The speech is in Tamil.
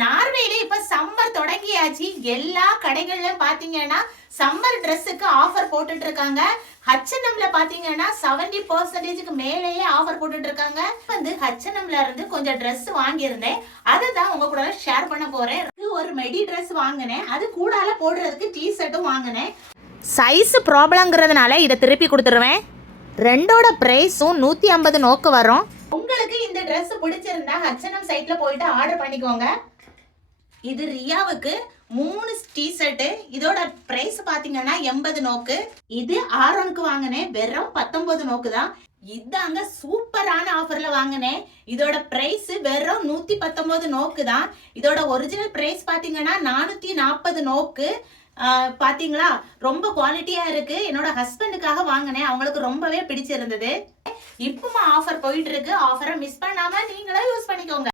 நார்வேல இப்ப சம்மர் தொடங்கியாச்சு. எல்லா கடைகள்லயும் பாத்தீங்கன்னா சம்மர் ட்ரெஸ்ஸுக்கு ஆஃபர் போட்டுட்டு இருக்காங்க ஹச்என்எம்ல பாத்தீங்கன்னா செவன்டி பர்சன்டேஜுக்கு மேலேயே ஆஃபர் போட்டுட்டு இருக்காங்க வந்து ஹச்என்எம்ல இருந்து கொஞ்சம் ட்ரெஸ் வாங்கியிருந்தேன். அதை தான் உங்க கூட ஷேர் பண்ண போறேன். ஒரு மெடி ட்ரெஸ் வாங்கினேன். அது கூடால போடுறதுக்கு டி ஷர்ட்டும் வாங்கினேன். சைஸ் ப்ராப்ளங்கிறதுனால இதை திருப்பி கொடுத்துருவேன். ரெண்டோட ப்ரைஸும் நூற்றி ஐம்பது நோக்கு வரும். உங்களுக்கு இந்த ட்ரெஸ் பிடிச்சிருந்தா H&M ஹச்என்எம் சைட்ல போயிட்டு ஆர்டர் பண்ணிக்கோங்க. இது ரியாவுக்கு மூணு டிஷர்ட்டு இதோட பிரைஸ் பார்த்தீங்கன்னா எண்பது நோக்கு. இது ஆரோனுக்கு வாங்கினேன் வெறும் பத்தொன்பது நோக்கு தான். இதாங்க சூப்பரான ஆஃபர்ல வாங்கினேன் இதோட பிரைஸ் வெறும் நூத்தி பத்தொன்பது நோக்கு தான். இதோட ஒரிஜினல் பிரைஸ் பாத்தீங்கன்னா நானூத்தி நாற்பது நோக்கு. பாத்தீங்களா? ரொம்ப குவாலிட்டியா இருக்கு. என்னோட ஹஸ்பண்டுக்காக வாங்கினேன் அவங்களுக்கு ரொம்பவே பிடிச்சிருந்தது. இப்பவும் ஆஃபர் போயிட்டு இருக்கு. ஆஃபரை மிஸ் பண்ணாம நீங்க